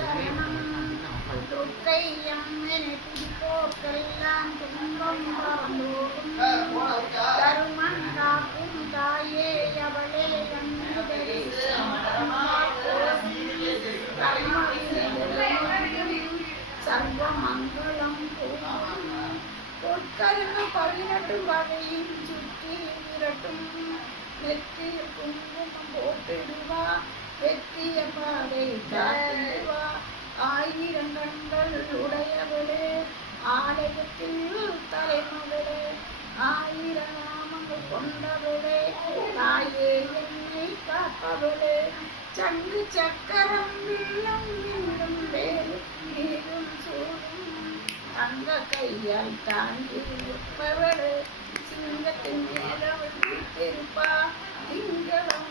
சரணம் துர்க்கையம்மனை துதிப்போர்க்கெல்லாம் துன்பம் பறந்தோடும் தருமன் காக்கும் தாயே அவளே அன்னை சர்வமங்கலம் பொற்கருணு 18 வகையும் சுற்றி விரட்டும் நெற்றியில் குங்குமம் போட்டிடுவா வெற்றிய பாதை காட்டிடுவா 1000 கண்கள் உடையவளே ஆலயத்தில் தலைமகளே 1000 நாமங்கள் கொண்டவளே தாயே என்னை காப்பவளே சங்கு சக்கரம் வில்லும் வில்லும் வேறு நீரும் சூடும் தங்க கையால் தாங்கி நிற்பவளே சிங்கத்தின் மேலவள் வீட்டிருப்பா திங்களம்